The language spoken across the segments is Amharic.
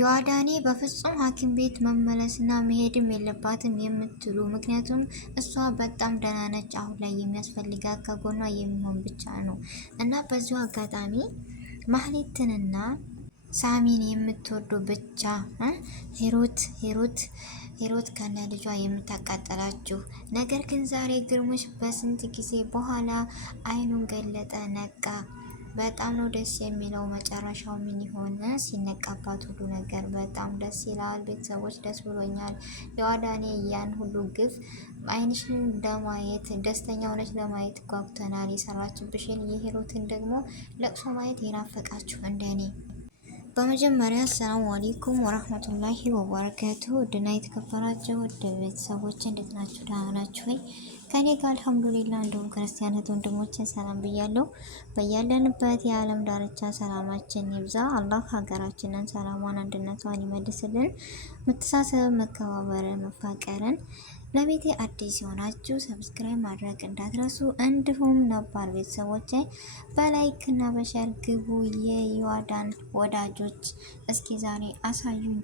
ዮአዳኔ በፍጹም ሐኪም ቤት መመለስና መሄድም የለባትም የምትሉ፣ ምክንያቱም እሷ በጣም ደህና ነች። አሁን ላይ የሚያስፈልጋት ከጎኗ የሚሆን ብቻ ነው እና በዚሁ አጋጣሚ ማህሌትንና ሳሚን የምትወዱ ብቻ ሂሩት ከነ ልጇ የምታቃጠላችሁ። ነገር ግን ዛሬ ግርምሽ በስንት ጊዜ በኋላ አይኑን ገለጠ፣ ነቃ። በጣም ነው ደስ የሚለው። መጨረሻው ምን ይሆን? ሲነቃባት ሁሉ ነገር በጣም ደስ ይላል። ቤተሰቦች ደስ ብሎኛል። የዋዳኔ ያን ሁሉ ግፍ አይንሽን ለማየት ደስተኛ ሆነች ለማየት ጓጉተናል። የሰራችብሽን የሂሩትን ደግሞ ለቅሶ ማየት የናፈቃችሁ እንደኔ። በመጀመሪያ አሰላሙ አለይኩም ወራህመቱላሂ ወበረካቱ። ውድና የተከበራችሁ ውድ ቤተሰቦች እንዴት ናችሁ? ደህና ናችሁ ወይ? ከኔ ጋር አልሐምዱሊላህ። እንዲሁም ክርስቲያን ወንድሞችን ሰላም ብያለሁ። በያለንበት የዓለም ዳርቻ ሰላማችን ይብዛ። አላህ ሀገራችንን ሰላሟን፣ አንድነቷን ይመልስልን። መተሳሰብ፣ መከባበርን፣ መፋቀርን ለቤቴ አዲስ የሆናችሁ ሰብስክራይብ ማድረግ እንዳትረሱ። እንዲሁም ነባር ቤተሰቦች በላይክ እና በሸር ግቡ። የዮአዳን ወዳጆች እስኪ ዛሬ አሳዩኝ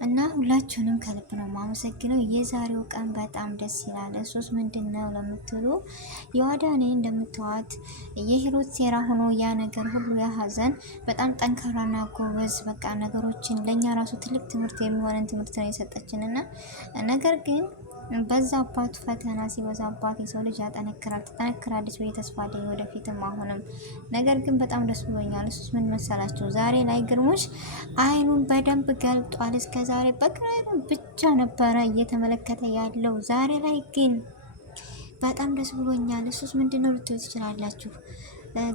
እና ሁላችሁንም ከልብ ነው ማመሰግነው። የዛሬው ቀን በጣም ደስ ይላል። እሱስ ምንድን ነው ለምትሉ ዮአዳኔ እንደምትዋት የሂሩት ሴራ ሆኖ ያ ነገር ሁሉ ያሀዘን በጣም ጠንካራና ጎበዝ፣ በቃ ነገሮችን ለእኛ ራሱ ትልቅ ትምህርት የሚሆንን ትምህርት ነው የሰጠችን እና ነገር ግን በዛባት ፈተና ሲበዛባት የሰው ልጅ ያጠነክራል፣ ትጠነክራለች ብዬ ተስፋ አለኝ ወደፊትም አሁንም። ነገር ግን በጣም ደስ ብሎኛል። እሱስ ምን መሰላችሁ? ዛሬ ላይ ግርሞሽ አይኑን በደንብ ገልጧል። እስከ ዛሬ በቅርብ ብቻ ነበረ እየተመለከተ ያለው። ዛሬ ላይ ግን በጣም ደስ ብሎኛል። እሱስ ምንድነው ልትሉ ትችላላችሁ?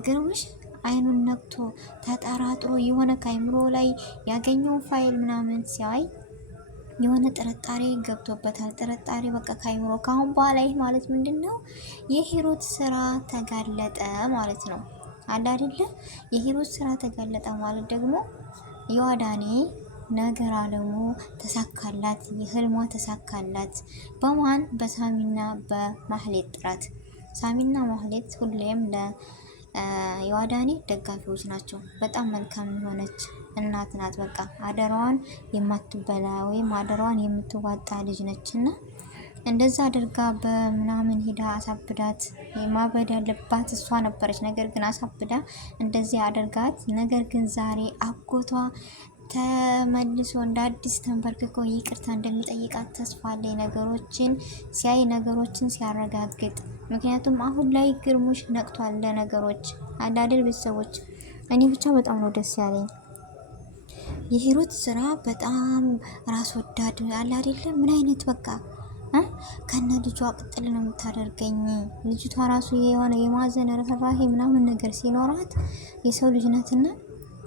ግርሞሽ አይኑን ነክቶ ተጠራጥሮ የሆነ ከአይምሮ ላይ ያገኘው ፋይል ምናምን ሲያይ የሆነ ጥርጣሬ ገብቶበታል። ጥርጣሬ በቃ ካይምሮ ካሁን በኋላ ይህ ማለት ምንድን ነው? የሂሩት ስራ ተጋለጠ ማለት ነው። አለ አይደለ? የሂሩት ስራ ተጋለጠ ማለት ደግሞ ዮአዳኔ ነገር አለሙ ተሳካላት፣ የህልሟ ተሳካላት። በማን? በሳሚና በማህሌት ጥራት። ሳሚና ማህሌት ሁሌም ለዮአዳኔ ደጋፊዎች ናቸው። በጣም መልካም የሆነች እናት ናት። በቃ አደራዋን የማትበላ ወይም አደራዋን የምትዋጣ ልጅ ነችና እንደዛ አድርጋ በምናምን ሂዳ አሳብዳት። ማበድ ያለባት እሷ ነበረች። ነገር ግን አሳብዳ እንደዚህ አድርጋት። ነገር ግን ዛሬ አጎቷ ተመልሶ እንደ አዲስ ተንበርክኮ ይቅርታ እንደሚጠይቃት ተስፋ አለኝ። ነገሮችን ሲያይ፣ ነገሮችን ሲያረጋግጥ። ምክንያቱም አሁን ላይ ግርሙሽ ነቅቷል ለነገሮች። አዳድል ቤተሰቦች እኔ ብቻ በጣም ነው ደስ ያለኝ። የሂሩት ስራ በጣም ራስ ወዳድ አለ አይደለም? ምን አይነት በቃ ከነ ልጇ ቅጥል ነው የምታደርገኝ። ልጅቷ ራሱ የሆነ የማዘን ርህራሄ ምናምን ነገር ሲኖራት የሰው ልጅ ናትና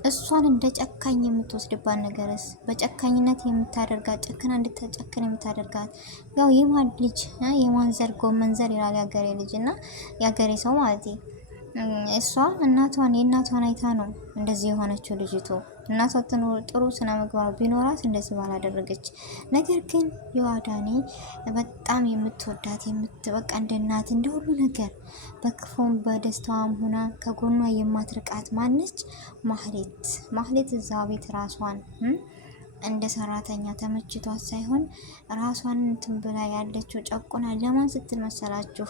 እሷን እንደ ጨካኝ የምትወስድባት ነገርስ በጨካኝነት የምታደርጋት ጨክና እንድትጨክን የምታደርጋት ያው የማን ልጅ የማንዘር ጎመንዘር ይላል ያገሬ ልጅ እና ያገሬ ሰው ማለት እሷ የእናቷን አይታ ነው እንደዚህ የሆነችው ልጅቱ። እናቷ ጥሩ ስነ ምግባር ቢኖራት እንደዚህ ባላደረገች። ነገር ግን ዮአዳኔ በጣም የምትወዳት በቃ እንደ እናት እንደ ሁሉ ነገር በክፉም በደስታዋም ሆና ከጎኗ የማትርቃት ማነች? ማህሌት እዛ ቤት ራሷን እንደ ሰራተኛ ተመችቷት ሳይሆን ራሷን እንትን ብላ ያለችው ጨቁና ለማን ስትል መሰላችሁ?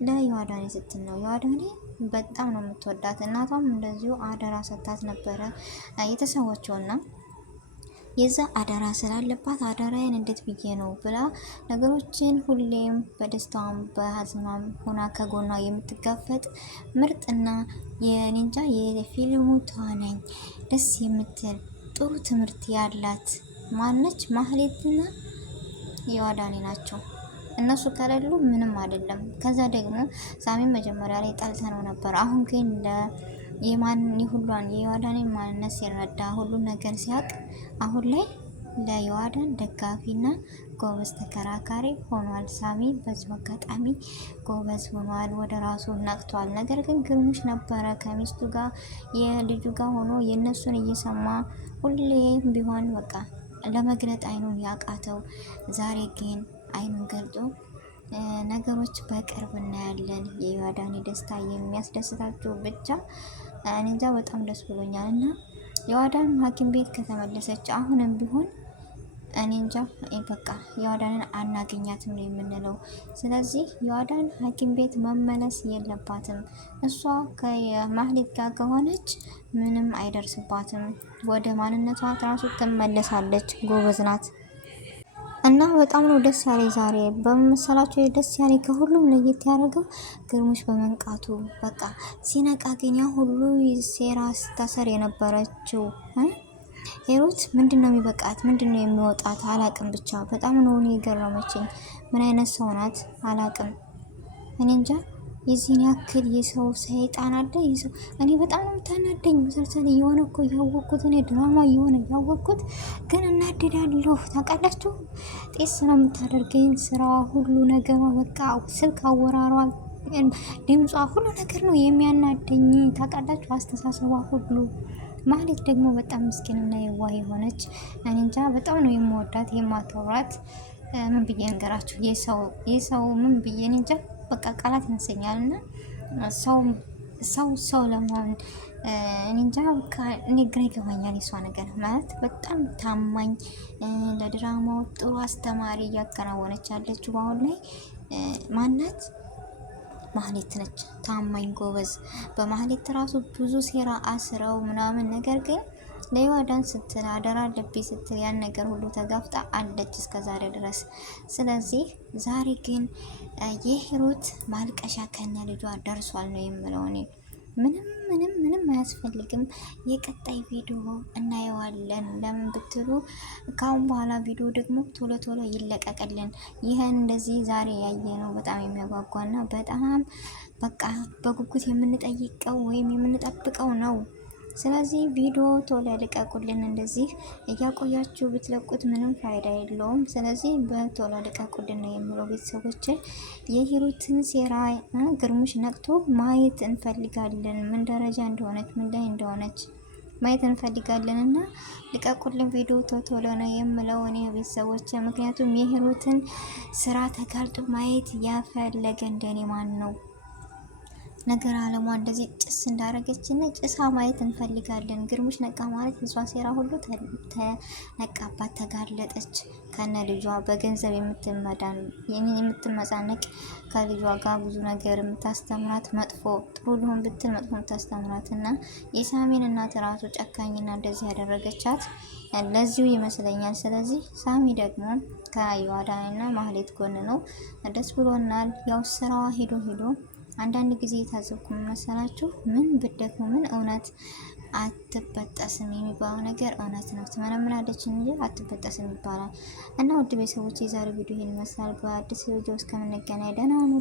ለዮአዳኔ ስትል ነው። ዮአዳኔ በጣም ነው የምትወዳት። እናቷም እንደዚሁ አደራ ሰታት ነበረ የተሰዋቸውና የዛ አደራ ስላለባት አደራዬን እንዴት ብዬ ነው ብላ ነገሮችን ሁሌም በደስታዋም በሀዘኗም ሆና ከጎኗ የምትጋፈጥ ምርጥና የኒንጃ የፊልሙ ተዋናኝ ደስ የምትል ጥሩ ትምህርት ያላት ማነች? ማህሌትና ዮአዳኔ ናቸው። እነሱ ከሌሉ ምንም አይደለም። ከዛ ደግሞ ሳሚን መጀመሪያ ላይ ጠልተነው ነበር። አሁን ግን የዮአዳኔን ማንነት ሲረዳ ሁሉን ነገር ሲያውቅ አሁን ላይ ለዮአዳን ደጋፊና ጎበዝ ተከራካሪ ሆኗል። ሳሚ በዚሁ አጋጣሚ ጎበዝ ሆኗል፣ ወደ ራሱ ነቅቷል። ነገር ግን ግርሙሽ ነበረ ከሚስቱ ጋር የልጁ ጋር ሆኖ የእነሱን እየሰማ ሁሌም ቢሆን በቃ ለመግለጥ አይኑን ያቃተው። ዛሬ ግን አይኑን ገልጦ ነገሮች በቅርብ እናያለን። የዮአዳኔ ደስታ የሚያስደስታችሁ ብቻ እንጃ በጣም ደስ ብሎኛል እና የዋዳን ሐኪም ቤት ከተመለሰች አሁንም ቢሆን እኔ እንጃ በቃ የዋዳንን አናገኛትም ነው የምንለው። ስለዚህ የዋዳን ሐኪም ቤት መመለስ የለባትም። እሷ ከማህሌት ጋር ከሆነች ምንም አይደርስባትም። ወደ ማንነቷ ራሱ ትመለሳለች። ጎበዝ ናት። እና በጣም ነው ደስ ያለኝ ዛሬ። በመሰላቸው ደስ ያለኝ ከሁሉም ለየት ያደረገው ግርሙሽ በመንቃቱ በቃ ሲነቃ ግን ያ ሁሉ ሴራ ስታሰር የነበረችው ሄሮት ምንድን ነው የሚበቃት? ምንድን ነው የሚወጣት? አላቅም። ብቻ በጣም ነው እኔ የገረመችኝ። ምን አይነት ሰው ናት አላቅም። እኔ እንጃ የዚህን ያክል የሰው ሰይጣን አለ። የሰው እኔ በጣም ነው የምታናደኝ። መሰረታዊ የሆነ እኮ እያወቅኩት እኔ ድራማ እየሆነ እያወቅኩት ግን እናድዳለሁ። ታውቃላችሁ፣ ጤስ ነው የምታደርገኝ። ስራዋ ሁሉ ነገሯ በቃ ስልክ አወራሯ፣ ድምጿ፣ ሁሉ ነገር ነው የሚያናደኝ። ታውቃላችሁ፣ አስተሳሰቧ ሁሉ። ማህሌት ደግሞ በጣም ምስኪንና የዋህ የሆነች እኔ እንጃ በጣም ነው የምወዳት የማከብራት። ምን ብዬ ነገራችሁ? የሰው ምን ብዬ እንጃ በቃ ቃላት ያንሰኛል። እና ሰው ለመሆን እኔ እንጃ እኔ ግራ ይገባኛል። የሷ ነገር ማለት በጣም ታማኝ፣ ለድራማው ጥሩ አስተማሪ እያከናወነች ያለችው በአሁን ላይ ማናት? ማህሌት ነች። ታማኝ ጎበዝ። በማህሌት ራሱ ብዙ ሴራ አስረው ምናምን፣ ነገር ግን ለዮአዳን ስትል አደራ አለብኝ ስትል ያን ነገር ሁሉ ተጋፍጣ አለች እስከ ዛሬ ድረስ። ስለዚህ ዛሬ ግን የሂሩት ማልቀሻ ከነ ልጇ ደርሷል ነው የምለው እኔ። ምንም አያስፈልግም። የቀጣይ ቪዲዮ እናየዋለን። ለምን ብትሉ ካሁን በኋላ ቪዲዮ ደግሞ ቶሎ ይለቀቅልን። ይህን እንደዚህ ዛሬ ያየ ነው በጣም የሚያጓጓና በጣም በቃ በጉጉት የምንጠይቀው ወይም የምንጠብቀው ነው። ስለዚህ ቪዲዮ ቶሎ ልቀቁልን። እንደዚህ እያቆያችሁ ብትለቁት ምንም ፋይዳ የለውም። ስለዚህ በቶሎ ልቀቁልን ነው የምለው ቤተሰቦች። የሂሩትን ሴራ ግርሙሽ ነቅቶ ማየት እንፈልጋለን። ምን ደረጃ እንደሆነች፣ ምን ላይ እንደሆነች ማየት እንፈልጋለን እና ልቀቁልን ቪዲዮ ቶሎ ነው የምለው እኔ ቤተሰቦች። ምክንያቱም የሂሩትን ስራ ተጋልጦ ማየት ያፈለገ እንደኔ ማን ነው? ነገር አለሟ እንደዚህ ጭስ እንዳረገችና ጭሳ ማየት እንፈልጋለን። ግርሙሽ ነቃ ማለት የሷ ሴራ ሁሉ ተነቃባት፣ ተጋለጠች። ከነ ልጇ በገንዘብ የምትመጻነቅ ከልጇ ጋር ብዙ ነገር የምታስተምራት መጥፎ ጥሩ ሊሆን ብትል መጥፎ የምታስተምራት እና የሳሚን እናት ራሱ ጨካኝና እንደዚህ ያደረገቻት ለዚሁ ይመስለኛል። ስለዚህ ሳሚ ደግሞ ከዮአዳንና ማህሌት ጎን ነው። ደስ ብሎናል። ያው ስራዋ ሄዶ አንዳንድ ጊዜ የታዘብኩ መሰላችሁ፣ ምን ብደክሙ ምን እውነት አትበጠስም የሚባለው ነገር እውነት ነው። ትመረምራለች እንጂ አትበጠስም ይባላል። እና ውድ ቤተሰቦች የዛሬ ቪዲዮ ይህን ይመስላል። በአዲስ ቪዲዮ እስከምንገናኝ ደህና ሁኑ።